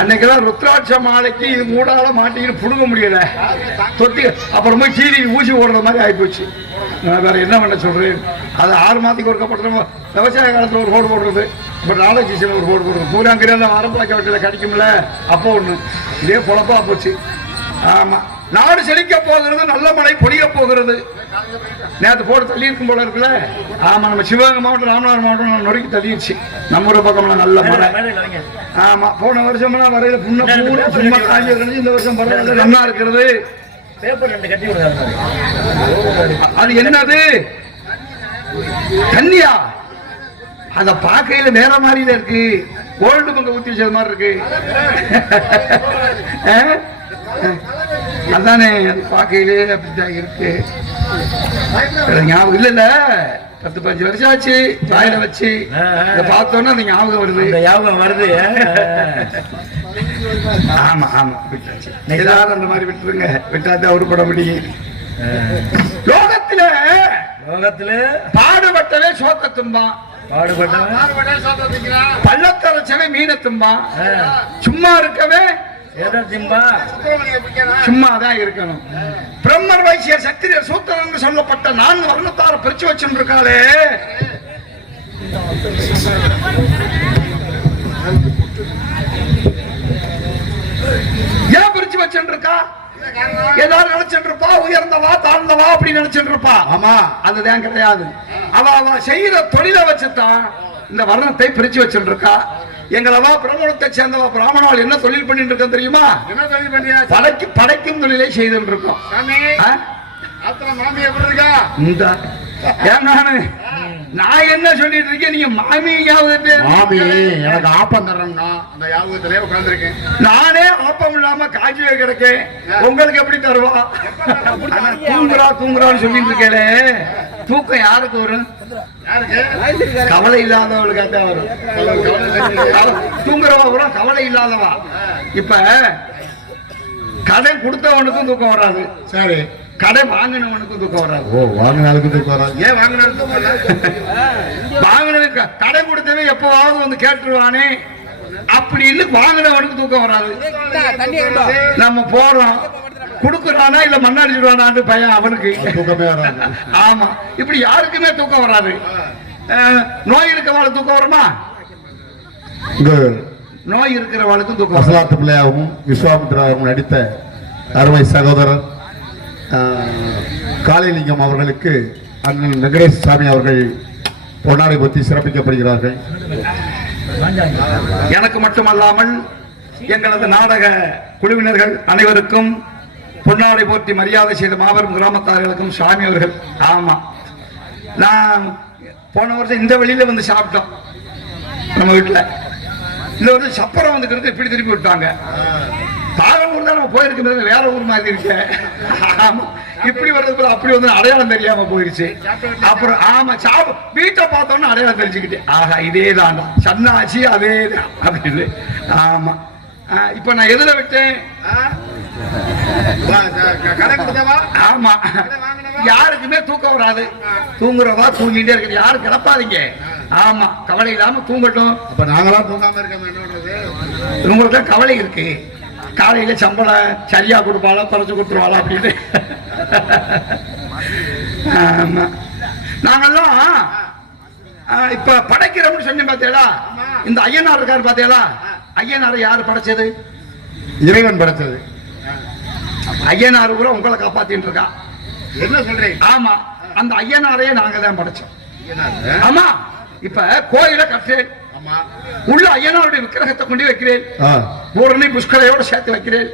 அன்னைக்கெல்லாம் ருத்ராட்ச மாலைக்கு இது மூடால மாட்டிக்கிட்டு புடுங்க முடியல தொட்டி, அப்புறம் போய் கீழி ஊசி ஓடுற மாதிரி ஆயிப்போச்சு. வேற என்ன பண்ண சொல்றேன்? அது 6 மாதத்துக்கு ஒருக்கப்பட்ட விவசாய காலத்துல ஒரு ரோடு போடுறது, இப்போ நாலேஜ் ஒரு ரோடு போடுறது, பூராங்கிற வரப்பாக்க வீட்டில் கிடைக்கும்ல, அப்போ ஒண்ணு இதே பொழப்பா போச்சு. ஆமா, நாடு செழிக்க போகிறது, நல்ல மழை பொழிய போகிறது. நேற்று போட்டு தள்ளி இருக்கும் போல இருக்குல்ல. ஆமா, நம்ம சிவகங்கை மாவட்டம் ராமநாதபுரம் மாவட்டம் நொறுக்கி தள்ளிடுச்சு. நம்ம ஒரு பக்கம்லாம் நல்ல மழை. ஆமா, போன வருஷம்லாம் வரையில சும்மா காஞ்சி இருக்கிறது, இந்த வருஷம் பரவாயில்ல நல்லா இருக்கிறது. அது என்னது தண்ணியா? அத பாக்கையில வேற மாதிரில இருக்கு, கோல்டு பங்க ஊத்தி வச்சது மாதிரி இருக்கு. அதானே பாக்கையிலே அப்படிதான் இருக்கு. ஞாபகம் இல்ல, 10-15 வருஷம் ஆச்சு வாயில வச்சு பார்த்தோன்னா அந்த ஞாபகம் வருது. ஞாபகம் வருது. ஆமா ஆமா, எல்லாரும் அந்த மாதிரி விட்டுருங்க, விட்டாதான் உருப்பட முடியும். லோகத்துல பாடுபட்டவே சோத்த தும்பான், பள்ளத்தரச்சவே மீனை தும்பான், சும்மா இருக்கவே சும்மாதான் இருக்கணும். பிரம்மர் வைசியர் சத்திரியர் சூத்திரன் என்று சொல்லப்பட்ட 4 வர்ணத்தார பிரிச்சு வச்சிருக்காளே, ஏன் பிரிச்சு வச்சிருக்கா? ஏதாவது நினைச்சிட்டு இருப்பா, உயர்ந்தவா தாழ்ந்தவா அப்படி நினைச்சிட்டு இருப்பா. ஆமா, அதுதான் கிடையாது. அவ செய்யற தொழிலை வச்சுதான் இந்த வர்ணத்தை பிரிச்சு வச்சிட்டு இருக்கா. எங்களவா பிரமணத்தை சேர்ந்தவா பிராமணால் என்ன தொழில் பண்ணிட்டு இருக்கோம் தெரியுமா? என்ன தொழில் பண்ணியா? படைக்கும் தொழிலை செய்துட்டு இருக்கோம். நான் என்ன சொல்லிட்டு இருக்கேன், நீங்க மாமியாவது மாமி எனக்கு ஆப்பம் தரணும்னா அந்த யாபகத்திலே உட்கார்ந்துருக்கேன். நானே ஆப்பம் இல்லாம காய்ச்சல் கிடக்கேன், உங்களுக்கு எப்படி தருவா? தூங்குறான்னு சொல்லிட்டு இருக்கே, தூக்கம் யாருக்கு வரும்? கவலை இல்லாதவளுக்கு வரும். தூங்குறவா கூட கவலை இல்லாதவா. இப்ப கடன் கொடுத்தவனுக்கும் தூக்கம் வராது, சரி, கடை வாங்கினவனுக்கும் தூக்கம் வராது. ஓ, வாங்கினாலுக்கு தூக்கம் வராது. ஏன் வாங்கினாலும் வாங்கினதுக்கு கடை கொடுத்தவன் எப்பவாவது வந்து கேட்டுருவானே அப்படின்னு வாங்கினவனுக்கு தூக்கம் வராது. நம்ம போறோம், குடுக்குறானா இல்ல மண்ணடிச்சுடுவானான்னு பையன், அவனுக்கு தூக்கமே வராது. ஆமா, இப்படி யாருக்குமே தூக்கம் வராது. நோய் இருக்கிறவாள தூக்கம் வருமா? நோய் இருக்கிறவாளுக்கும் தூக்கம். அசலாத்து பிள்ளையாகவும் விஸ்வாமித்ராவும் நடித்த அருமை சகோதரர் காளிலிங்கம் அவர்களுக்கு அண்ணன் வெங்கடேஷ் சாமி அவர்கள் பொன்னாடை பற்றி சிறப்பிக்கப்படுகிறார்கள். எனக்கு மட்டுமல்லாமல் எங்களது நாடக குழுவினர்கள் அனைவருக்கும் பொன்னாடை போற்றி மரியாதை செய்த மாபெரும் கிராமத்தார்களுக்கும் சாமி அவர்கள். ஆமா, நான் போன வருஷம் இந்த வழியில வந்து சாப்பிட்டோம் நம்ம வீட்டுல. இந்த வருஷம் சப்பரம் வந்து இப்படி திருப்பி விட்டாங்க. தாரமூர் தான் நம்ம போயிருக்கிறது, வேற ஊர் மாதிரி இருக்கு. ஆமா, இப்படி வர்றதுக்குள்ள அப்படி வந்து அடையாளம் தெரியாம போயிருச்சு. அப்புறம் ஆமா, வீட்டை பார்த்தோம்னா அடையாளம் தெரிஞ்சுக்கிட்டேன். ஆஹா, இதே தான் சன்னாச்சி, அதே தான் அப்படின்னு. ஆமா, இப்ப நான் எதுல விட்டேன்? ஆமா, யாருக்குமே தூக்கம் வராது. தூங்குறவா தூங்கிட்டே இருக்கு, யாரும் கிளப்பாதீங்க. ஆமா, கவலை இல்லாம தூங்கட்டும். அப்ப நாங்களாம் தூங்காம இருக்க, உங்களுக்கு கவலை இருக்கு. காலையில சம்பளம் சரியா கொடுப்பாளா குறைச்சு கொடுத்துருவாளா அப்படின்னு. ஆமா, நாங்கெல்லாம் இப்ப படைக்கிறோம்னு சொன்ன பாத்தீங்களா? இந்த ஐயனார் இருக்காரு பாத்தீங்களா? ஐயனார் யாரு படைச்சது? இறைவன் படைச்சது. ஐயனார் கூட உங்களை காப்பாத்திட்டு இருக்கா. என்ன சொல்றீங்க? ஆமா, அந்த ஐயனாரையே நாங்க தான் படைச்சோம். ஆமா, இப்ப கோயில கட்டேன், உள்ள ஐயனாருடைய விக்கிரகத்தை கொண்டு வைக்கிறேன், பூரணி புஷ்கரையோட சேர்த்து வைக்கிறேன்.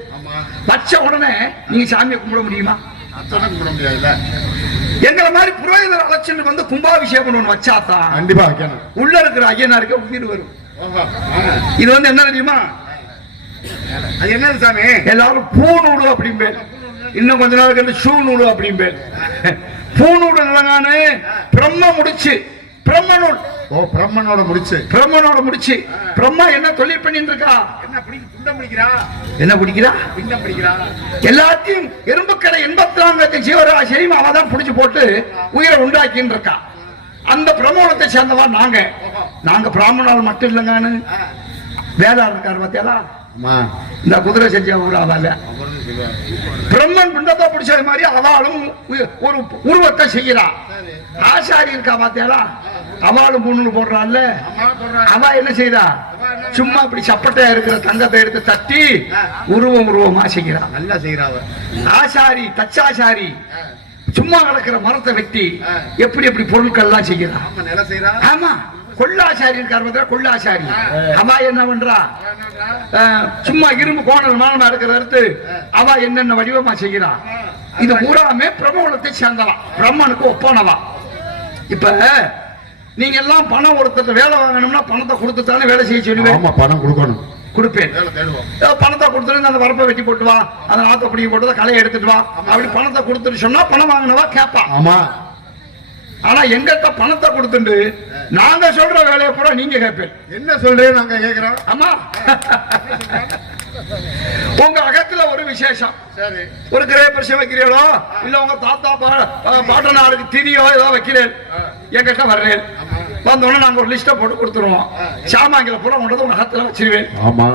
வச்ச உடனே நீங்க சாமியை கும்பிட முடியுமா? கும்பிட முடியாது. எங்களை மாதிரி புரோகிதர் அழைச்சிட்டு வந்து கும்பாபிஷேகம் ஒண்ணு வச்சாதான் கண்டிப்பா உள்ள இருக்கிற ஐயனாருக்கு உயிர் வரும். இது வந்து என்ன தெரியுமா? அது என்ன சாமி? எல்லாரும் பூநூடு அப்படிம்பேன், இன்னும் கொஞ்ச நாளுக்கு ஷூ நூடு அப்படிம்பேன். பூநூடு இல்லைங்கானு பிரம்ம முடிச்சு, பிரம்மநூல். ஓ, பிரம்மனோட முடிச்சு, பிரம்மனோட முடிச்சு. பிரம்மா என்ன தொழில் பண்ணிட்டு இருக்கா? என்ன பிடிக்கிறா? எல்லாத்தையும் எறும்புக்கடை 84 ஜீவராசியையும் அவதான் பிடிச்சு போட்டு உயிரை உண்டாக்கின்னு இருக்கா. அந்த பிரமோணத்தை சேர்ந்தவா நாங்க. நாங்க பிராமணால் மட்டும் இல்லைங்கன்னு வேளாண் இருக்காரு பாத்தியாலா, இந்த குதிரை செஞ்ச ஊராவால பிரம்மன் பிண்டத்தை பிடிச்சது மாதிரி அவளும் ஒரு உருவத்தை செய்யறா. ஆசாரி இருக்கா பாத்தியாலா, அவளும் பொண்ணு போடுறாள். அவ என்ன செய்யறா, சும்மா இப்படி சப்பட்டையா இருக்கிற தங்கத்தை எடுத்து தட்டி உருவமா செய்கிறா. நல்லா செய்யறா. ஆசாரி தச்சாசாரி சும்மா கிடக்கிற மரத்தை வெட்டி எப்படி எப்படி பொருட்கள் எல்லாம் செய்கிறா. ஆமா, கொள்ளாசாரி இருக்காரு, கொள்ளாசாரி. அவ என்ன பண்றா, சும்மா இரும்பு கோணல் மானமா இருக்கிற எடுத்து அவ என்னென்ன வடிவமா செய்கிறா. இது பூராமே பிரம்மகுலத்தை சேர்ந்தவா, பிரம்மனுக்கு ஒப்பானவா. இப்ப நீங்க எல்லாம் பணம் ஒருத்தர் வேலை வாங்கணும்னா பணத்தை கொடுத்துட்டானே வேலை செய்ய சொல்லுவேன். பணம் கொடுக்கணும், கொடுப்பேன். பணத்தை கொடுத்துட்டு அந்த வரப்பை வெட்டி போட்டு வா, அந்த நாத்த பிடிக்க போட்டு களையை எடுத்துட்டு வா, அப்படி பணத்தை கொடுத்துட்டு சொன்னா பணம் வாங்கினவா கேட்பா. ஆமா, ஆனா எங்கிட்ட பணத்தை கொடுத்துட்டு நாங்க சொல்ற வேலையை பூரா நீங்க கேட்பேன். என்ன சொல்றேன் நாங்க கேட்கிறோம். ஆமா, உங்க அகத்துல ஒரு விசேஷம், ஒரு கிரகப்பிரசம் வைக்கிறீங்களோ இல்ல உங்க தாத்தா பாட்டனாருக்கு திரியோ ஏதோ வைக்கிறேன், என்கிட்ட வர்றேன். வந்தோடனே நாங்க ஒரு லிஸ்ட போட்டு கொடுத்துருவோம். சாமான்களை பூரா கொண்டு உங்க அகத்துல வச்சிருவேன். ஆமா,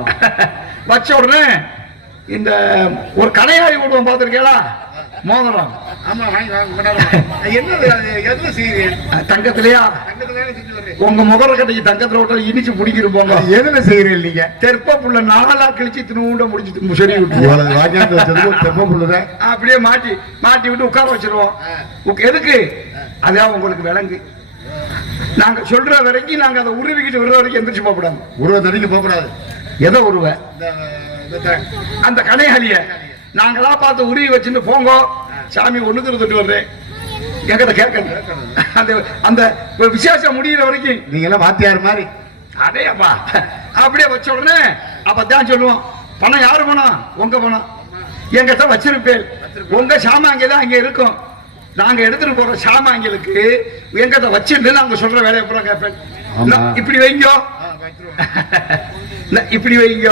வச்ச உடனே இந்த ஒரு கனையாளி விடுவோம், பாத்துருக்கீங்களா, மோதிரம். தங்கத்திலயா உங்க முகர கட்டைக்கு தங்கத்துல விட்ட இனிச்சு பிடிக்கிட்டு போங்க. எதுல செய்யறீங்க நீங்க? தெற்ப புள்ள நாளா கழிச்சு திரும்ப முடிச்சு சரி அப்படியே மாட்டி விட்டு உட்கார வச்சிருவோம். எதுக்கு? அதான் உங்களுக்கு விளங்கு. நாங்க சொல்ற வரைக்கும் நாங்க அதை உருவிக்கிட்டு விடுற வரைக்கும் எந்திரிச்சு போகக்கூடாது. உருவ தடிக்க போகக்கூடாது. எதோ உருவ அந்த கனையாளிய நாங்களா பார்த்து உருவி வச்சுட்டு போங்க, சாமி ஒண்ணுக்கு தொட்டு வர்றேன் என்கிட்ட கேட்கணும். அந்த அந்த விசேஷம் முடிகிற வரைக்கும் நீங்க எல்லாம் வாத்தியார் மாதிரி அதேப்பா அப்படியே வச்ச உடனே அப்பதான் சொல்லுவோம், பணம் யாரு பணம்? உங்க பணம். என்கிட்ட வச்சிருப்பேன், உங்க சாமாங்க தான் அங்க இருக்கும். நாங்க எடுத்துட்டு போற சாமான்களுக்கு எங்கிட்ட வச்சிருந்து நாங்க சொல்ற வேலையை பூரா கேட்பேன். இப்படி வைங்க, இப்படி வைங்க,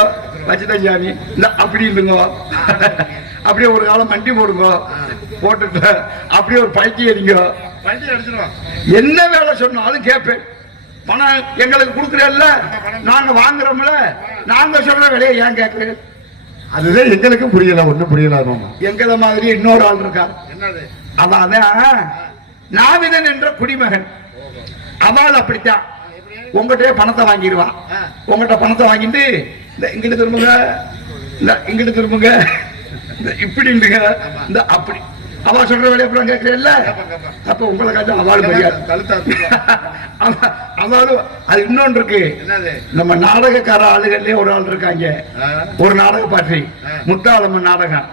வச்சுதான் சாமி அப்படி இல்லைங்க. அப்படியே ஒரு காலம் மண்டி போடுங்க, போட்டுட்டு அப்படியே ஒரு பைக்கி அடிங்க, என்ன வேலை சொன்னாலும் கேட்பேன். பணம் எங்களுக்கு கொடுக்குறேன்ல, நாங்க வாங்குறோம்ல, நாங்க சொல்ற வேலையை ஏன் கேட்கிறேன்? அதுதான் எங்களுக்கும் புரியல, ஒண்ணும் புரியல. எங்களை மாதிரி இன்னொரு ஆள் இருக்கார், அவன் நாவிதன் என்ற குடிமகன். அவள் அப்படித்தான் உங்ககிட்ட பணத்தை வாங்கிடுவான். உங்ககிட்ட பணத்தை வாங்கிட்டு இங்கிட்டு திரும்புங்க, இங்கிட்டு திரும்புங்க, இப்படி இந்த அப்படி அவ சொல்ற வேலையை அப்புறம் கேட்கல. அப்ப உங்களுக்கு அவள் அவளும் அது இன்னொன்று இருக்கு. நம்ம நாடகக்கார ஆளுகள்லயே ஒரு ஆள் இருக்காங்க, ஒரு நாடக பாட்டி, முத்தாளம்மன் நாடகம்.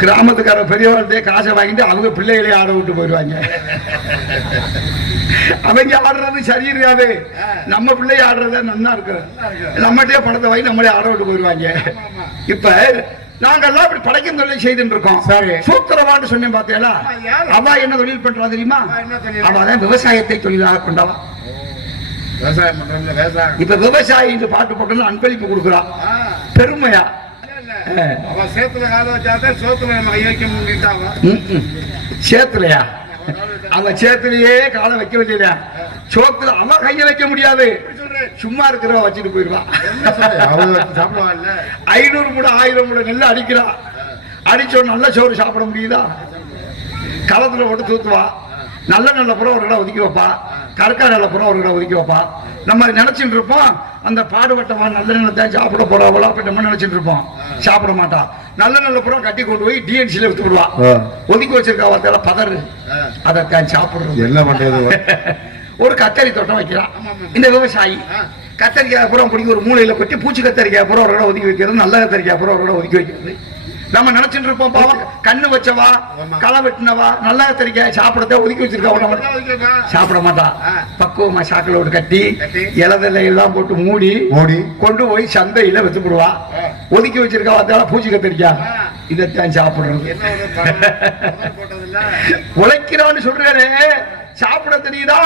கிராமத்துக்கார பெரியவர்கள்டே காசை வாங்கிட்டு அவங்க பிள்ளைகளே ஆட விட்டு போயிடுவாங்க. அவங்க ஆடுறது சரி இருக்காது, நம்ம பிள்ளை ஆடுறது நல்லா இருக்கு. நம்மகிட்டே பணத்தை வாங்கி நம்மளே ஆட விட்டு போயிடுவாங்க. இப்ப நாங்கெல்லாம் இப்படி படைக்கும் தொழில் செய்துட்டு இருக்கோம். சூத்திரவான்னு சொன்னேன் பாத்தீங்களா, அவ என்ன தொழில் பண்றா தெரியுமா? அவதான் விவசாயத்தை தொழிலாக கொண்டவா. இப்ப விவசாயி பாட்டு போட்டு அன்பளிப்பு கொடுக்குறா, பெருமையா. சேத்துலையா? அவன் சேத்துலயே காலை வைக்க வேண்டியதா, சோத்துல அவன் கைய வைக்க முடியாது. சும்மா இருக்கிறவ வச்சுட்டு போயிடுவான். 500 மூட 1000 மூட நெல்ல அடிக்கிறா, அடிச்சோம் நல்ல சோறு சாப்பிட முடியுதா? களத்துல போட்டு தூத்துவா, நல்ல நல்ல புறம் ஒரு இடம் ஒதுக்கி வைப்பா, கற்காடல புறம் ஒரு இடம் ஒதுக்கி வைப்பா. நம்ம நினைச்சிட்டு இருப்போம் அந்த பாடுபட்டவா நல்ல நல்ல சாப்பிட போறவளா அப்படி நம்ம நினைச்சிட்டு இருப்போம். சாப்பிட மாட்டா. நல்ல நல்ல புறம் கட்டி கொண்டு போய் டிஎன்சில வித்து விடுவா. ஒதுக்கி வச்சிருக்கா வார்த்தையில பதறு, அதைத்தான் சாப்பிடுறது. என்ன பண்றது? ஒரு கத்தரி தோட்டம் வைக்கிறான் இந்த விவசாயி. கத்தரிக்காய் புறம் பிடிக்க ஒரு மூலையில கொட்டி பூச்சி கத்தரிக்காய் புறம் ஒரு இடம் ஒதுக்கி வைக்கிறது, நல்ல கத்தரிக்காய் புறம் ஒரு இடம் ஒதுக்கி வைக்கிறது. நம்ம நினைச்சிட்டு இருப்போம் பாவம் கண்ணு வச்சவா களை வெட்டினவா நல்ல கத்தரிக்காய் சாப்பிடத்த ஒதுக்கி வச்சிருக்கா, சாப்பிட மாட்டா. பக்குவமா சாக்கலோடு கட்டி இலதெல்லாம் எல்லாம் போட்டு மூடி கொண்டு போய் சந்தையில வச்சு போடுவா. ஒதுக்கி வச்சிருக்கா வார்த்தையால பூச்சி கத்தரிக்காய், இதைத்தான் சாப்பிடுறது. உழைக்கிறான்னு சொல்றாரு, சாப்பிட தெரியுதா?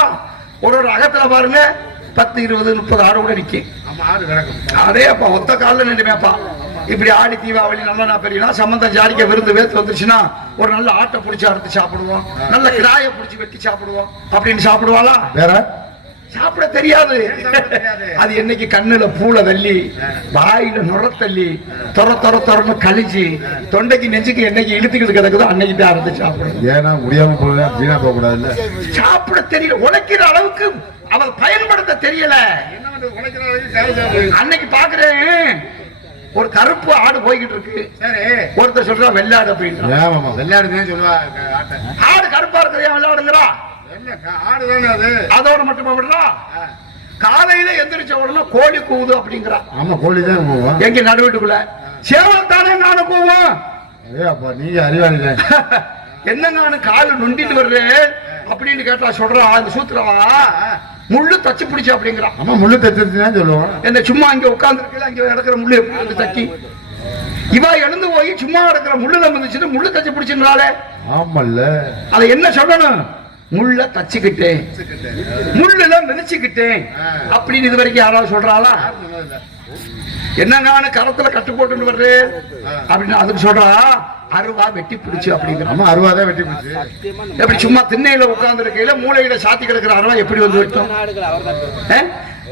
ஒரு அகத்துல பாருங்க 10, 20, 30 ஆடு கூட நிக்கும். அதே அப்பா ஒத்த காலில் நின்று மேப்பா. இப்படி ஆடி தீபாவளி நல்லா பெரியனா சம்பந்தம் ஜாரிக்க விருந்து வேத்து வந்துருச்சுன்னா ஒரு நல்ல ஆட்டை பிடிச்சி அறுத்து சாப்பிடுவோம், நல்ல கிராய பிடிச்சி வெட்டி சாப்பிடுவோம். அப்படின்னு சாப்பிடுவாளா? வேற சாப்பிட தெரியாது. அது என்னைக்கு கண்ணுல பூளை தள்ளி வாயில நுர தள்ளி தொரன்னு கழிச்சு தொண்டைக்கு நெஞ்சுக்கு என்னைக்கு இழுத்துக்கிட்டு கிடக்குதோ அன்னைக்கு தான் அறுத்து சாப்பிடும். ஏன்னா முடியாம போக வீணா போக கூடாது. சாப்பிட தெரியல, உழைக்கிற அளவுக்கு அவர் பயன்படுத்த தெரியல. அன்னைக்கு பாக்குறேன் ஒரு கருப்பு ஆடு போய்கிட்டு இருக்கு. ஒருத்தர் சொல்றா வெள்ளாடு அப்படின்னு. வெள்ளாடுன்னு சொல்லுவா. ஆடு கருப்பா இருக்கிற வெள்ளாடுங்கிறா. அதோட மட்டுமா விடுறா? காலையில எந்திரிச்ச உடனே கோழி கூவுது அப்படிங்கிறா. ஆமா கோழி தான் கூவும். எங்க நடு வீட்டுக்குள்ள சேவல் தானே நானும் கூவும். நீங்க அறிவாளி என்ன நானு கால் நொண்டிட்டு வர்றேன் அப்படின்னு கேட்டா சொல்றா அந்த சூத்திரவா முள்ளு தச்சு பிடிச்சு அப்படிங்கிறா. ஆமா முள்ளு தச்சுதான் சொல்லுவோம். என்ன சும்மா அங்க உட்கார்ந்து இருக்கல அங்க நடக்கிற முள்ளு எப்படி தக்கி இவா எழுந்து போய் சும்மா நடக்கிற முள்ளுல வந்துச்சுன்னு முள்ளு தச்சு பிடிச்சுன்றாளே. ஆமல்ல அதை என்ன சொல்லணும்? முள்ள தச்சுக்கிட்டேன், முள்ளுல மிதிச்சுக்கிட்டேன் அப்படின்னு இது வரைக்கும் யாராவது சொல்றாளா? என்னங்கான கரத்துல கட்டு போட்டு வர்றது அப்படின்னு அதுக்கு சொல்றா அருவா வெட்டி பிடிச்சு அப்படிங்கிற. அருவாதான் வெட்டி பிடிச்சு. எப்படி சும்மா திண்ணையில உட்கார்ந்து இருக்கையில மூளையில சாத்தி கிடக்கிற அருவா எப்படி வந்து வெட்டும்?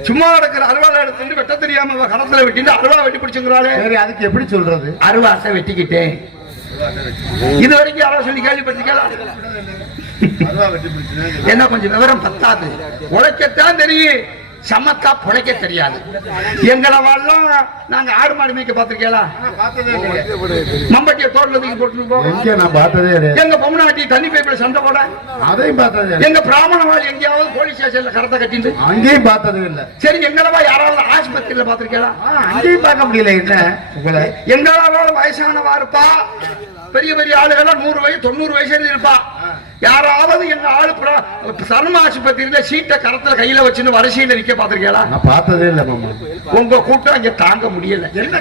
சும்மா கிடக்கிற அருவாலை எடுத்து வெட்ட தெரியாம கரத்துல வெட்டிட்டு அருவா வெட்டி பிடிச்சுங்கிறாளே. அதுக்கு எப்படி சொல்றது? அருவாசை வெட்டிக்கிட்டேன். இது வரைக்கும் யாராவது சொல்லி கேள்விப்பட்டிருக்கா? என்ன கொஞ்சம் விவரம் பத்தாது. உழைக்கத்தான் தெரியும், சமத்தா புழைக்க தெரியாது. எங்களவெல்லாம் நாங்க ஆடு மாடு மேய்க்க பாத்திருக்கீங்களா? மம்பட்டிய தோட்டத்துல தூக்கி போட்டு எங்க பொம்னாட்டி தண்ணி பைப்பில் சண்டை போட அதையும் பார்த்தது. எங்க பிராமணவாள் எங்கேயாவது போலீஸ் ஸ்டேஷன்ல கரத்தை கட்டிட்டு அங்கேயும் பார்த்தது இல்ல. சரி எங்களவா யாராவது ஆஸ்பத்திரியில பாத்திருக்கீங்களா? அங்கேயும் பார்க்க முடியல. என்ன உங்களை எங்களாவோட வயசானவா இருப்பா, பெரிய பெரிய ஆளுகள் 100 வயசு 90 வயசு இருப்பா. யாராவது எங்க ஆளு சர்ம ஆஸ்பத்திரியில சீட்டை கரத்துல கையில வச்சுன்னு வரிசையில நிக்க பாத்திருக்கீங்களா? பார்த்ததே இல்ல மாமா. உங்க கூட்டம் இங்க தாங்க முடியல. என்ன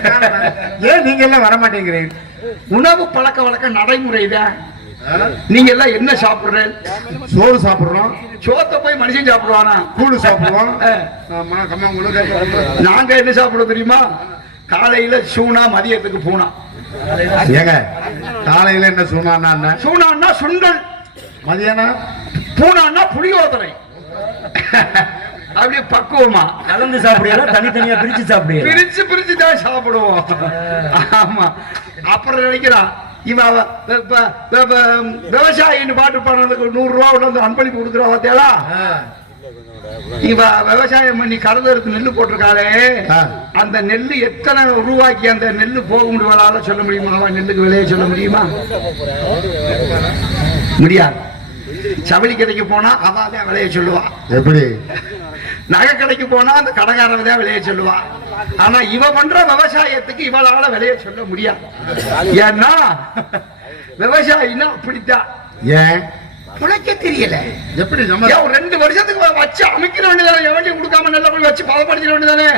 ஏன் நீங்க எல்லாம் வர மாட்டேங்கிறீங்க? உணவு பழக்க வழக்க நடைமுறைதான். நீங்க எல்லாம் என்ன சாப்பிடுறேன்? சோறு சாப்பிடுறோம். சோத்தை போய் மனுஷன் சாப்பிடுவானா? கூழு சாப்பிடுவோம். நாங்க என்ன சாப்பிடுவோம் தெரியுமா? காலையில சூனா, மதியத்துக்கு பூனா. ஏங்க காலையில என்ன சூனான்னா? சூனான்னா சுண்டல், மதியானம் பூனான்னா புளியோதரை. அப்படியே பக்குவமா கலந்து சாப்பிடுறா, தனித்தனியா பிரிச்சு சாப்பிடுறா? பிரிச்சு தான் சாப்பிடுவோம். ஆமா. அப்புறம் நினைக்கிறான் இவன் விவசாயின்னு பாட்டு பாடுறதுக்கு 100 ரூபா வந்து அன்பளிப்பு கொடுக்குறா பார்த்தியாளா? இவ விவசாயம் பண்ணி கருதருக்கு நெல்லு போட்டிருக்காளே, அந்த நெல்லு எத்தனை ரூபாய்க்கு அந்த நெல்லு போக முடிவாளால சொல்ல முடியுமா? நெல்லுக்கு விலையை சொல்ல முடியுமா? முடியாது. சவளி கடைக்கு போனா அதான் விலையை சொல்லுவா. எப்படி? நகை கடைக்கு போனா அந்த கடைக்காரன் தான் விலையை சொல்லுவா. ஆனா இவ பண்ற விவசாயத்துக்கு இவளால விலையை சொல்ல முடியாது. ஏன்னா விவசாயினா அப்படித்தான். ஏன் புழைக்க தெரியல. எப்படி? 2 வருஷத்துக்கு வச்சு அமைக்கிற வேண்டியதானே? எவனையும் கொடுக்காம நல்லா போய் வச்சு பதப்படுத்திட வேண்டியதானே?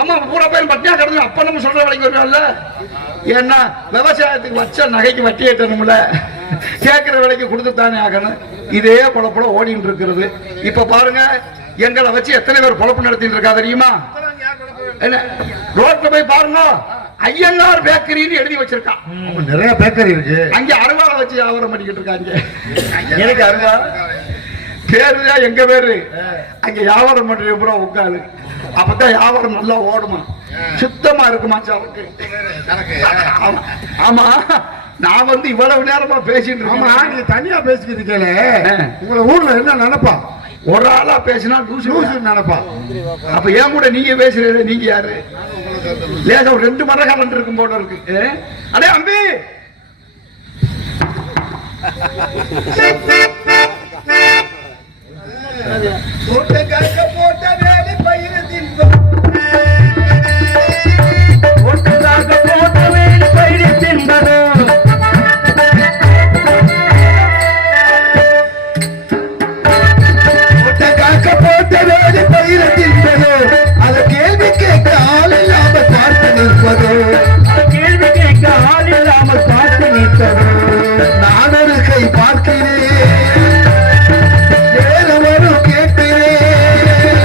ஆமா, பூரா பேரும் பட்டியா கிடந்து அப்ப நம்ம சொல்ற வேலைக்கு வருவாங்கல்ல. ஏன்னா விவசாயத்துக்கு வச்ச நகைக்கு வட்டி ஏற்றணும்ல, கேட்கிற விலைக்கு கொடுத்துத்தானே ஆகணும். இதே பொழப்புல ஓடிட்டு இருக்கிறது. இப்ப பாருங்க, எங்களை வச்சு எத்தனை பேர் பொழப்பு நடத்திட்டு இருக்கா தெரியுமா? என்ன ரோட்ல போய் பாருங்க, ஐயனார் பேக்கரின்னு எழுதி வச்சிருக்கான். நிறைய பேக்கரி இருக்கு. அங்க அருவாளை வச்சு வியாபாரம் பண்ணிக்கிட்டு இருக்காங்க. எனக்கு அருவா பேருதான் எங்க பேரு. அங்க வியாபாரம் பண்ற பூரா உட்காரு. அப்பதான் வியாபாரம் நல்லா ஓடுமா, சுத்தமா இருக்குமா சரக்கு. ஆமா, நான் வந்து இவ்வளவு நேரமா பேசிட்டு இருக்கேன். நீங்க தனியா பேசிக்கிட்டு இருக்கல, உங்களை ஊர்ல என்ன நினைப்பா? ஒரு ஆளா பேசினா லூசு நினைப்பா. அப்ப ஏன் கூட நீங்க பேசுறது? நீங்க யாரு? லேசா ஒரு 2 மர காலம் இருக்கும் போல இருக்கு. அடே அம்பி, போட்ட வேலை பயிர் தின்பது அதை கேள்வி கேட்க ஆள் இல்லாமல் பார்த்து நிற்பதோ, கேள்வி கேட்க ஆள் இல்லாமல் பார்த்து நிற்பதோ. நான் ஒரு கை பார்க்கிறேன், வேறவரும் கேட்கிறேன்.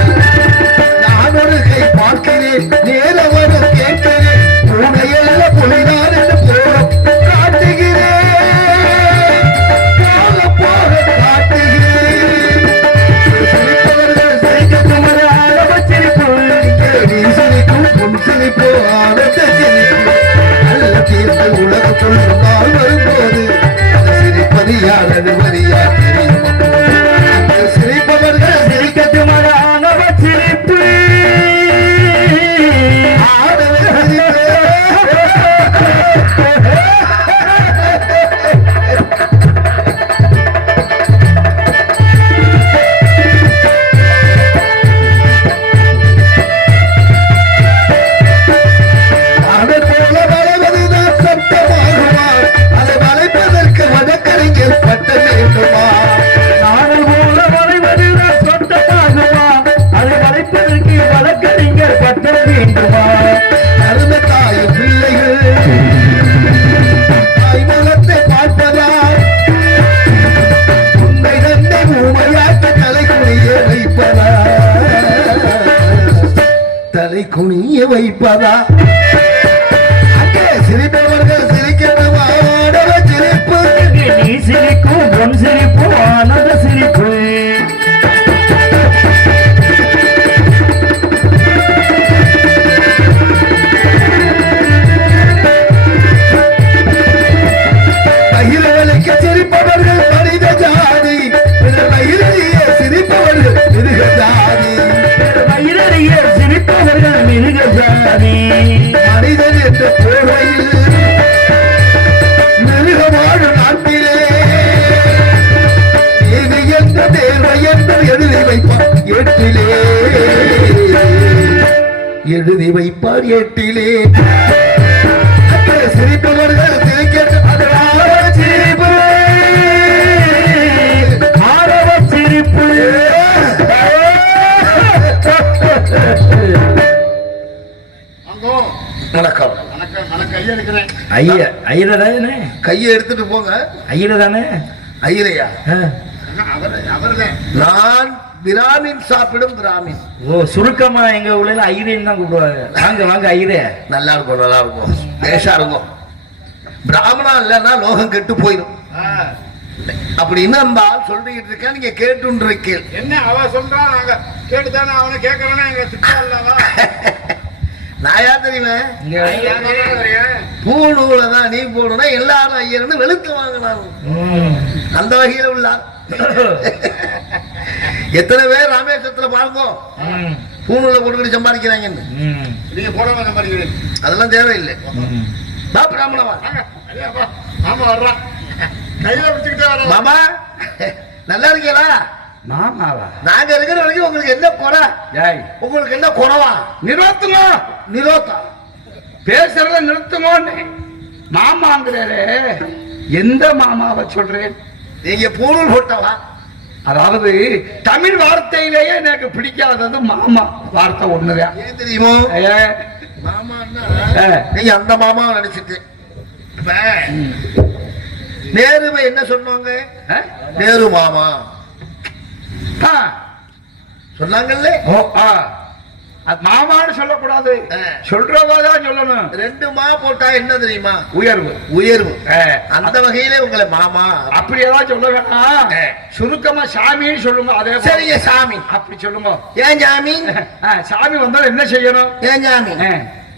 தலை குனிய வைப்பதா அங்கே சிரிப்பவர்கள் சிரிக்கட்டும் ஆடவர் சிரிப்பு நீ சிரிக்கும் உன் சிரிப்பு ஆனந்த சிரிப்பு மகிழவழிக்க சிரிப்பவர்கள் மனித ஜாதி மகிழையே சிரிப்பவர்கள் மிருக ஜாதி வயிறறிய சிரிப்பவர்கள் மிருக ஜாதி மனிதன் என்ற போர்வையில் மிருகமான நாட்டிலே இது என்ற தேர்வை என்று எழுதி வைப்பார் ஏட்டிலே எழுதி வைப்பார் ஏட்டிலே அங்கே சிரிப்பவர்கள் சிரிக்கட்டும் அது ஆரவ சிரிப்பு ஆரவ சிரிப்பு வணக்கம் வணக்கம் வணக்கம் ஐயா இருக்கிறேன். ஐயா ஐயர தானே கையை எடுத்துட்டு போங்க ஐயர தானே ஐயரையா அவர்தான் நான் பிராமின் சாப்பிடும் பிராமின் ஓ சுருக்கமா எங்க ஊர்ல ஐயரேன்னு தான் கூப்பிடுவாங்க வாங்க வாங்க ஐயரே நல்லா இருக்கும் நல்லா இருக்கும் பேஷா இருக்கும் பிராமணா இல்லைன்னா லோகம் கெட்டு போயிடும் அப்படின்னு அந்த ஆள் சொல்லிட்டு இருக்கேன் நீங்க கேட்டு இருக்கீங்க என்ன அவ சொல்றான் நாங்க கேட்டுதானே அவனை கேட்கறோன்னா எங்க திட்டம் இல்லவா நான் யார் தெரியுவேன் இங்க பூணூல தான் நீ போடணும்னா எல்லாரும் ஐயர்னு வெளுத்து வாங்கினாங்க அந்த வகையில உள்ள எத்தனை பேர் ராமேஸ்வரத்துல பாருங்க பூணூல போட்டுக்கிட்டு சம்பாதிக்கிறாங்கன்னு நீங்க போடாம சம்பாதிக்கிறீங்க அதெல்லாம் தேவையில்லை நான் பிராமணவா ஆமா வர்றான் கையில பிடிச்சுக்கிட்டே வர மாமா நல்லா இருக்கீங்களா மாமாவா நாங்க இருக்கிற வரைக்கும் உங்களுக்கு என்ன குறை ஏய் உங்களுக்கு என்ன குறவா நிறுத்துங்க நிரோத்தா பேசுறத நிறுத்துங்கன்னு மாமாங்கிறாரு. எந்த மாமாவை சொல்றேன்? நீங்க பூணூல் போட்டவா அதாவது தமிழ் வார்த்தையிலேயே எனக்கு பிடிக்காதது மாமா வார்த்தை ஒண்ணுதான். ஏன் தெரியுமோ ஏ, மாமான்னா ஏ, நீங்க அந்த மாமா நினைச்சிட்டு இப்ப நேருவை என்ன சொன்னாங்க ஏ? நேரு மாமா ஆ, சொன்னாங்கல்ல ஓ, ஆ. அது மாமான்னு சொல்லக்கூடாது, சொல்றவாதான் சொல்லணும். ரெண்டு மா போட்டா என்ன தெரியுமா உயர்வு. உயர்வு ஏ, அந்த வகையில உங்களை மாமா அப்படியேதான் சொல்ல வேணாம். சுருக்கமா சாமின்னு சொல்லுங்க. அதே போல. சரிங்க சாமி அப்படி சொல்லுங்க. ஏன் சாமி சாமி வந்தா என்ன செய்யணும்? ஏன் சாமி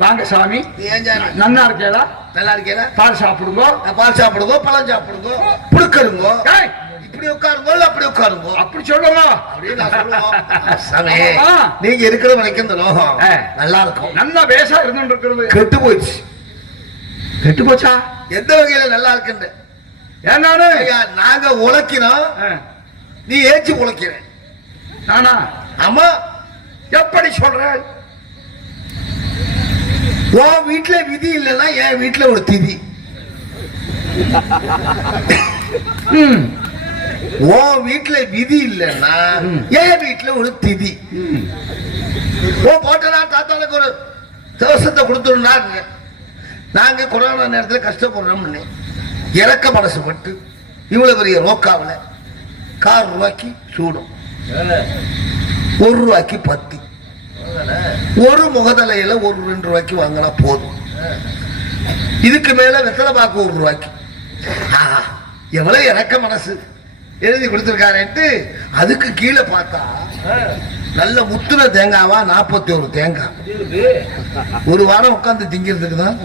வாங்க சாமி, ஏன் சாமி நன்னா இருக்கேடா, நல்லா இருக்கேனா பால் சாப்பிடுங்க, பால் சாப்பிடுங்க பழம் சாப்பிடுங்க புடுக்கருங்க ஏய், இப்படி உட்காருங்க இல்ல அப்படி உட்காருங்க அப்படி சொல்லுங்க. அப்படின்னு நான் சொல்லுவோம். சாமி ஆ. நீங்க இருக்கிற வரைக்கும் இந்த லோகம் நல்லா இருக்கும். நல்ல பேசா இருந்து இருக்கிறது கெட்டு போயிடுச்சு. கெட்டு போச்சா? எந்த வகையில நல்லா இருக்குன்ற ஏன்னானு நாங்க உழைக்கிறோம், நீ ஏச்சு உழைக்கிற. நானா? ஆமா எப்படி சொல்ற? உன் வீட்டுல விதி இல்லைன்னா என் வீட்டுல ஒரு திதி. உன் வீட்டுல விதி இல்லைன்னா என் வீட்டுல ஒரு திதி. போட்டனா தாத்தாளுக்கு ஒரு தவசத்தை கொடுத்துருந்தா நாங்க கொரோனா நேரத்துல கஷ்டப்படுறோம்னு இறக்க மனசு பட்டு இவ்வளவு பெரிய ரோக்காவில் கார் ரூபாய்க்கு சூடும், ₹1 பத்தி, ஒரு முகதலையில ஒரு ₹2 வாங்கினா போதும். இதுக்கு மேல வெத்தலை பாக்கு ₹1. எவ்வளவு இறக்க மனசு எழுதி கொடுத்திருக்காருன்ட்டு அதுக்கு கீழே பார்த்தா நல்ல முத்துன தேங்காவா 41 தேங்காய். ஒரு வாரம் உட்காந்து திங்கிறதுக்கு தான்.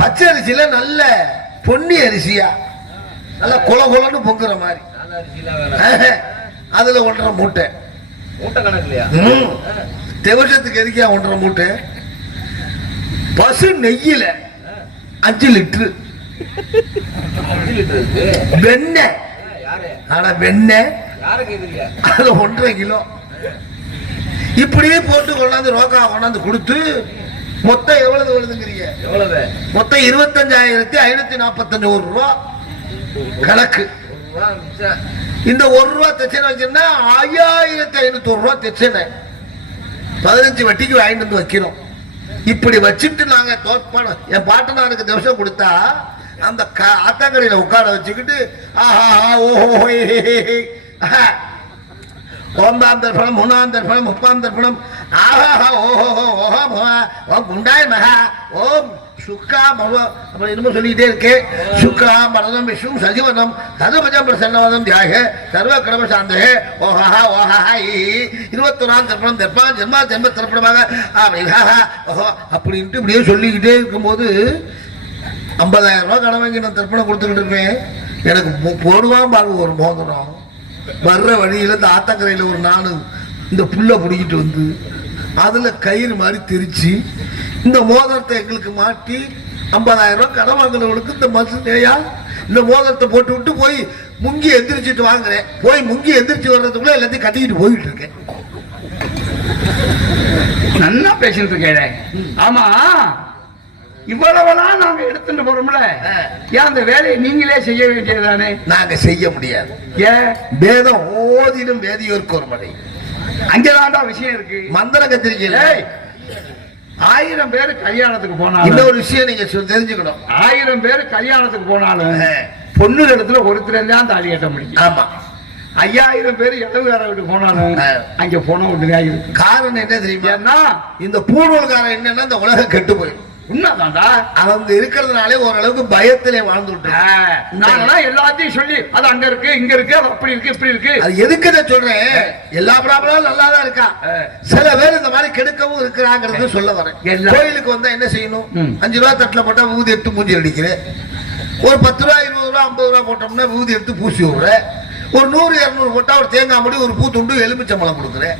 பச்சை அரிசியில நல்ல பொன்னி அரிசியா நல்ல கொல கொலன்னு பொங்குற மாதிரி அதுல 1.5 மூட்டை. தேவசத்துக்கு எதுக்கியா 1.5 மூட்டை? பசு நெய்யில 5 லிட்டரு வெண்ணெய். ஆனா வெண்ணெய் அதுல 1.5 கிலோ இப்படியே போட்டு கொண்டாந்து ரோக்கா கொண்டாந்து கொடுத்து மொத்தம் எவ்வளவு வருதுங்கிறீங்க? மொத்தம் 25,545 ரூபா கணக்கு. இந்த ₹1 தச்சனை வச்சிருந்தா 5,500 ரூபா தச்சனை 15 வட்டிக்கு வாங்கிட்டு வந்து வைக்கிறோம். இப்படி வச்சுட்டு நாங்க தோற்பாடம் என் பாட்டனாருக்கு தவசம் கொடுத்தா அந்த ஆத்தாங்கரையில உட்கார வச்சுக்கிட்டு ஓஹோ 1ஆம் தர்ப்பணம் 3ஆம் தர்ப்பணம் 30ஆம் தர்ப்பணம் ஆஹா ஓஹோ ஓஹோ ஓம் குண்டாய் மகா ஓம் சுக்கா மருவ அப்புறம் என்னமோ சொல்லிக்கிட்டே இருக்கு சுக்கா மரணம் விஷ்ணு சஜீவனம் சதுபஜம் பிரசன்னவதம் தியாக சர்வ கடம சாந்தே ஓஹா ஓஹா 21ஆம் திருப்பணம் தெற்பான் ஜென்மா ஜென்ம திறப்படமாக ஓஹோ அப்படின்ட்டு இப்படியே சொல்லிக்கிட்டே இருக்கும்போது 50,000 ரூபாய் கடன் வாங்கி நான் திருப்பணம் கொடுத்துக்கிட்டு இருப்பேன். எனக்கு போடுவான் பாருங்க ஒரு மோதிரம். வர்ற வழியில இந்த ஆத்தங்கரையில ஒரு நானு இந்த புல்லை பிடிக்கிட்டு வந்து அதுல கயிறு மாதிரி திரிச்சு இந்த மோதிரத்தை எங்களுக்கு மாட்டி 50,000 ரூபாய் கடன் வாங்கினவங்களுக்கு இந்த மசுதையா இந்த மோதிரத்தை போட்டு விட்டு போய் முங்கி எந்திரிச்சிட்டு வாங்குறேன். போய் முங்கி எந்திரிச்சு வர்றதுக்குள்ள எல்லாத்தையும் கட்டிக்கிட்டு போயிட்டு இருக்கேன். நல்லா பேசிட்டு இருக்கேன். ஆமா, இவ்வளவுலாம் நாங்க எடுத்துட்டு போறோம்ல, ஏன் அந்த வேலையை நீங்களே செய்ய வேண்டியதானே? நாங்க செய்ய முடியாது. ஏன்? வேதம் ஓதிடும் வேதியோருக்கு ஒரு மழை. அங்கதான்டா விஷயம் இருக்கு. மந்திர கத்திரிக்கை 1000 பேர் கல்யாணத்துக்கு போனாலும் இன்னொரு விஷயம் நீங்க தெரிஞ்சுக்கணும். 1000 பேர் கல்யாணத்துக்கு போனாலும் பொண்ணு இடத்துல ஒருத்தர் தான் தாலி கட்ட முடியும். ஆமா, 5000 பேர் இடவுகார வீட்டு போனாலும் அங்க போன ஒண்ணுதான் இருக்கு. காரணம் என்ன தெரியுமா? ஏன்னா இந்த பூணூல்காரன் என்னன்னா இந்த உலகம் கெட்டு போயிடும். உண்மைதான்டா. அவங்க இருக்கிறதுனாலே ஓரளவுக்கு பயத்திலே வாழ்ந்துட்டு நாங்களாம் எல்லாத்தையும் சொல்லி அது அங்க இருக்கு இங்க இருக்கு அது அப்படி இருக்கு இப்படி இருக்கு. அது எதுக்கு நான் சொல்றேன், எல்லா ப்ராப்ளமும் நல்லாதான் இருக்கா. சில பேர் இந்த மாதிரி கெடுக்கவும் இருக்கிறாங்கிறது சொல்ல வரேன். கோயிலுக்கு வந்தா என்ன செய்யணும்? 5 ரூபாய் தட்டுல போட்டா விபூதி எடுத்து மூஞ்சி அடிக்கிறேன். ஒரு 10 ரூபாய் 20 ரூபாய் 50 ரூபாய் போட்டோம்னா விபூதி எடுத்து பூசி விடுறேன். ஒரு 100 200 போட்டா ஒரு தேங்காய் முடி ஒரு பூ துண்டு எலுமிச்சம்பழம் கொடுக்குறேன்.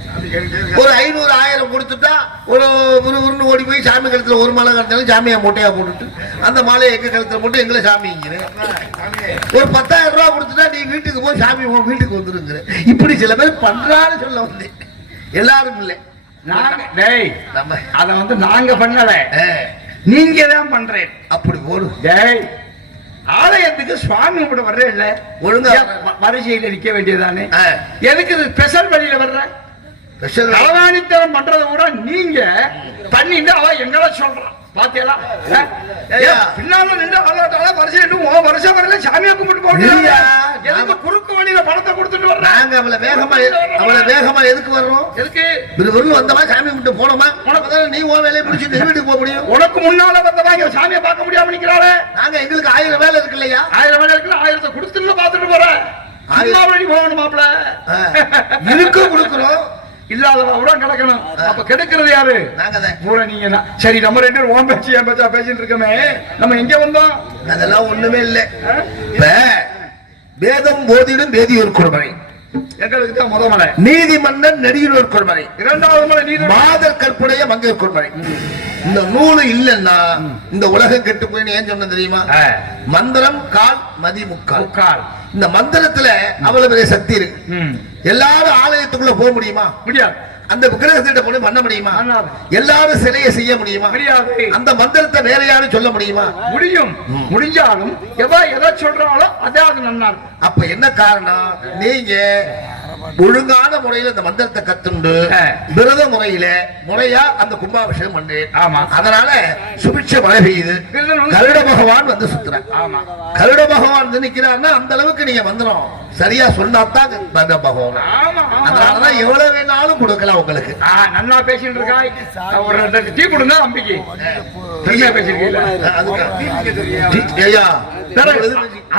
ஒரு 500 1000 கொடுத்துட்டா ஒரு உருன்னு ஓடி போய் சாமி கழுத்துல ஒரு மாலை கழுத்தாலும் சாமியை மூட்டையா போட்டுட்டு அந்த மாலையை எங்க கழுத்துல போட்டு எங்களை சாமிங்கிறேன். ஒரு 10,000 ரூபாய் கொடுத்துட்டா நீ வீட்டுக்கு போய் சாமி வீட்டுக்கு வந்துருங்கிற. இப்படி சில பேர் பண்றான்னு சொல்ல வந்து எல்லாரும் இல்லை. நம்ம அதை வந்து நாங்க பண்ணல, நீங்க தான் பண்றேன். அப்படி போடும். ஆலயத்துக்கு சுவாமி கூட வர்ற இல்ல, ஒழுங்கா வரிசையில் நிக்க வேண்டியதானே? எதுக்கு ஸ்பெஷல் வழியில வர்ற? களவாணித்தனம் பண்றதை கூட நீங்க பண்ணிட்டு அவ எங்களை சொல்றான் பாத்தியா? பின்னால நின்று வருஷம் வரல சாமியை கும்பிட்டு போக குறுக்கு வழியில பணத்தை கொடுத்துட்டு வர்றோம். நாங்க அவ்வளவு வேகமா எதுக்கு வர்றோம்? எதுக்கு வந்தமா சாமி கும்பிட்டு போனோமா? நீ உன் வேலையை பிடிச்சிட்டு வீட்டுக்கு போக முடியும். உனக்கு முன்னால வந்தவா இங்க சாமியை பார்க்க முடியாம நிக்கிறாளே. நாங்க எங்களுக்கு 1000 வேலை இருக்கு இல்லையா? 1000 வேலை இருக்கு. 1000 கொடுத்துட்டு பாத்துட்டு போறேன். வழி போகணும் மாப்பிள இருக்கு கொடுக்குறோம். இல்லாதவா கூட கிடக்கணும். அப்ப கெடுக்கிறது யாரு? பூரா நீங்க தான். சரி, நம்ம 2 பேரும் ஓம் பேச்சு என் பேச்சா பேசிட்டு இருக்கோமே, நம்ம எங்க வந்தோம்? அதெல்லாம் ஒண்ணுமே இல்லை. வேதம் போதிடும் வேதியோர் கொடுமறை எங்களுக்கு தான் முதல் மலை. நீதிமன்னன் நெறியோர் கொடுமறை. 2வது மலை நீதி மாதர் கற்புடைய மங்கையர் கொடுமறை. இந்த நூலு இல்லைன்னா இந்த உலகம் கெட்டு போய் ஏன் சொன்ன தெரியுமா? மந்திரம் கால் மதி முக்கால். இந்த மந்திரத்துல அவ்வளவு பெரிய சக்தி இருக்கு. எல்லாரும் ஆலயத்துக்குள்ள போக முடியுமா? முடியாது. அந்த விக்கிரகத்திட்ட போய் பண்ண முடியுமா? எல்லாரும் சிலையை செய்ய முடியுமா? முடியாது. அந்த மந்திரத்தை வேற யாரும் சொல்ல முடியுமா? முடியும். முடிஞ்சாலும் எதை சொல்றாங்களோ அதே அது நல்லா. அப்ப என்ன காரணம்? நீங்க ஒழுங்கான முறையில இந்த மந்திரத்தை கத்துண்டு விரத முறையா அந்த கும்பாபிஷேகம் பண்ணு. ஆமா, அதனால சுபிட்ச மழை பெய்யுது. கருட பகவான் வந்து சுத்துற. ஆமா, கருட பகவான் நிக்கிறாருன்னா அந்த அளவுக்கு நீங்க மந்திரம் சரியா சொன்னாதான் கருட பகவான். அதனாலதான் எவ்வளவு வேணாலும் கொடுக்கலாம் உங்களுக்கு. நல்லா பேசிட்டு இருக்காய். ஒரு டீ கொடுங்க அம்பிக்கு.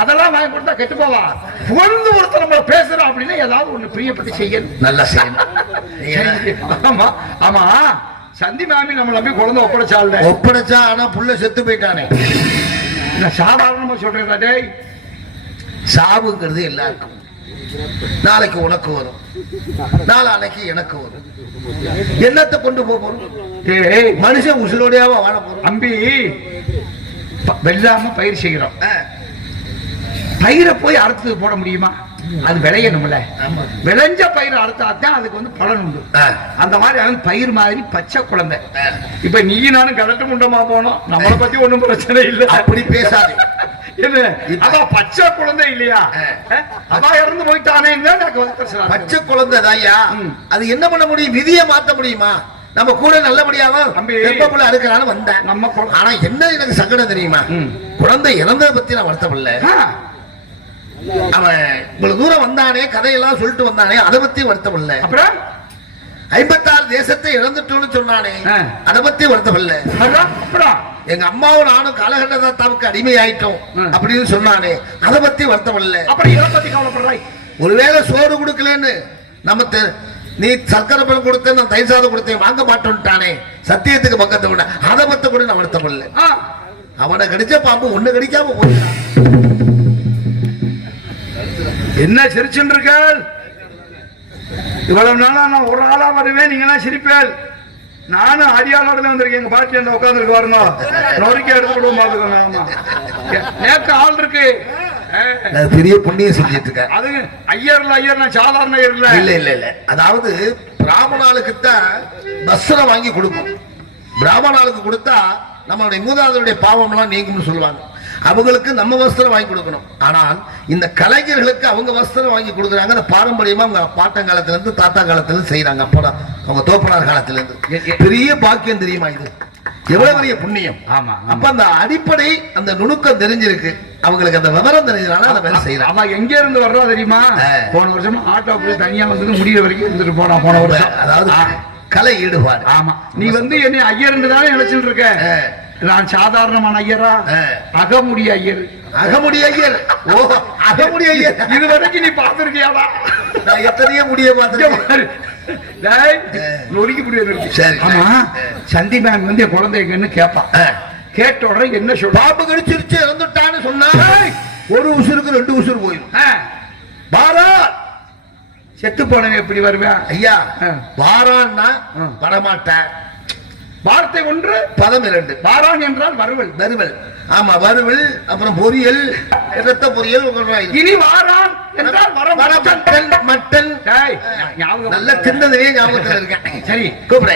அதெல்லாம் வாங்கி கொடுத்தா கெட்டு போவா. பொழுது ஒருத்தர் நம்ம பேசுறோம் அப்படின்னா ஏதாவது ஒண்ணு பிரியப்பட்டு செய்யணும். நல்லா செய்யணும். ஆமா ஆமா. சந்தி மாமி நம்ம நம்பி குழந்தை ஒப்படைச்சா ஆனா புள்ள செத்து போயிட்டானே. சாதாரணமா சொல்றேன். சாவுங்கிறது எல்லாருக்கும் நாளைக்கு உனக்கு வரும், நாளைக்கு எனக்கு வரும். என்னத்தை கொண்டு போறோம்? மனுஷன் உசுரோடையாவா வாழ போறோம்? அம்பி வெள்ளாம பயிர் செய்கிறோம். பயிரை போய் அறுத்து போட முடியுமா? அது விளையணும்ல. விளைஞ்ச பயிர் அறுத்தாத்தான் அதுக்கு வந்து பலன் உண்டு. அந்த மாதிரி பயிர் மாதிரி பச்சை குழந்தை. இப்ப நீ நானும் கடட்டு முண்டமா போனோம், நம்மளை பத்தி ஒண்ணும் பிரச்சனை இல்லை. அப்படி பேசாது. பச்சை குழந்தை இல்லையா? அதான் இறந்து போயிட்டானே. பச்சை குழந்தை தாயா, அது என்ன பண்ண முடியும்? விதியை மாத்த முடியுமா? நம்ம கூட நல்லபடியாக அறுக்கிறான்னு வந்தேன். நம்ம ஆனா என்ன எனக்கு சங்கடம் தெரியுமா? குழந்தை இறந்ததை பத்தி நான் வருத்தம் இல்ல. அவன் இவ்வளவு தூரம் வந்தானே, கதையெல்லாம் சொல்லிட்டு வந்தானே, அதை பத்தி வருத்தம் இல்ல. அப்புறம் 56 தேசத்தை இழந்துட்டோம்னு சொன்னானே, அதை பத்தி வருத்தப்படல. அப்புறம் எங்க அம்மாவும் நானும் காலகட்டத்தாவுக்கு அடிமை ஆயிட்டோம் அப்படின்னு சொன்னானே, அதை பத்தி வருத்தப்படல. அப்புறம் இதை பத்தி கவலைப்படுறாய்? ஒருவேளை சோறு கொடுக்கலன்னு நம்ம நீ சர்க்கரை பழம் கொடுத்த, நான் தயிர் சாதம் கொடுத்தேன் வாங்க மாட்டோம்ட்டானே, சத்தியத்துக்கு பக்கத்தை விட அதை பத்தி கூட நான் வருத்தப்படல. அவனை கடிச்ச பாம்பு ஒண்ணு கடிக்காம போயிட்டான். என்ன சிரிச்சுட்டு இருக்கீர்கள்? இவ்வளவு நாளா நான் ஒரு ஆளா வருவேன், நீங்க எல்லாம் சிரிப்பேன். நானும் அடியாளோட வந்திருக்கேன். எங்க பாட்டி என்ன உட்காந்துருக்கு வரணும், நொறுக்கி எடுத்து விடுவோம் பாத்துக்கோங்க. ஆமா, நேக்கு ஆள் இருக்கு. பெரிய புண்ணியம் செஞ்சிட்டு இருக்க. அது ஐயர்ல ஐயர், நான் சாதாரண ஐயர் இல்ல. இல்ல இல்ல இல்ல, அதாவது பிராமணாளுக்கு தான் வஸ்திரம் வாங்கி கொடுக்கும். பிராமணாளுக்கு கொடுத்தா நம்மளுடைய மூதாதையுடைய பாவம் எல்லாம் நீங்கும்னு சொல்லுவாங்க. அவங்களுக்கு நம்ம வஸ்திரம் வாங்கி கொடுக்கணும். ஆனால் இந்த கலைஞர்களுக்கு அவங்க வஸ்திரம் வாங்கி கொடுக்குறாங்க. அந்த பாரம்பரியமா அவங்க பாட்டன் காலத்துல இருந்து தாத்தா காலத்துல இருந்து செய்யறாங்க. அப்பதான் அவங்க தோப்பனார் காலத்துல இருந்து. பெரிய பாக்கியம் தெரியுமா இது? எவ்வளவு பெரிய புண்ணியம். ஆமா. அப்ப அந்த அடிப்படை, அந்த நுணுக்கம் தெரிஞ்சிருக்கு அவங்களுக்கு, அந்த விவரம் தெரிஞ்சதுனால அந்த வேலை செய்யறாங்க. அவ எங்க இருந்து வர்றா தெரியுமா? போன வருஷம் ஆட்டோ போய் தனியா வந்து முடிய வரைக்கும் இருந்துட்டு போனா. போன வருஷம் அதாவது கலை ஈடுபாடு. ஆமா, நீ வந்து என்னை ஐயர் தானே நினைச்சிட்டு இருக்க. நான் சாதாரணமான ஐயரா? அகமுடி ஐயர். அகமுடி ஐயர்? ஓ, அகமுடி ஐயர். இது வரைக்கும் நீ பாத்திருக்கியாடா? நான் எத்தனையோ முடிய பார்த்திருக்கேன். நொறுக்கி முடியாது. சரி. ஆமா, சந்தி மேம் வந்து என் குழந்தைங்கன்னு கேட்பான். கேட்ட உடனே என்ன சொல்ற? பாம்பு கடிச்சிருச்சு இறந்துட்டான்னு சொன்னா ஒரு உசுருக்கு 2 உசுறு போயிடும். பாரா செத்து போனவன் எப்படி வருவேன்? ஐயா, பாரான்னா வரமாட்டேன். வார்த்தை ஒன்று, பதம் 2. பாரான் என்றால் வறுவல். வறுவல். ஆமா, வறுவல். அப்புறம் பொரியல், ரத்த பொரியல். இனி வாரான் என்றால் மட்டன். மட்டன் நல்ல தின்னதே ஞாபகத்தில் இருக்கேன். சரி, கூப்பிட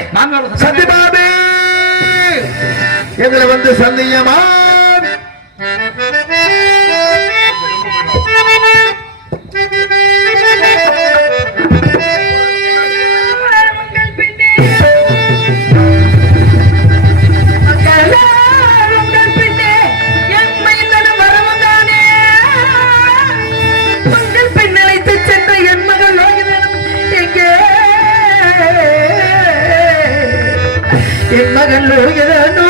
சத்தியபாபு எங்களை வந்து சந்தியமா. என் மகள் லோகிதனோ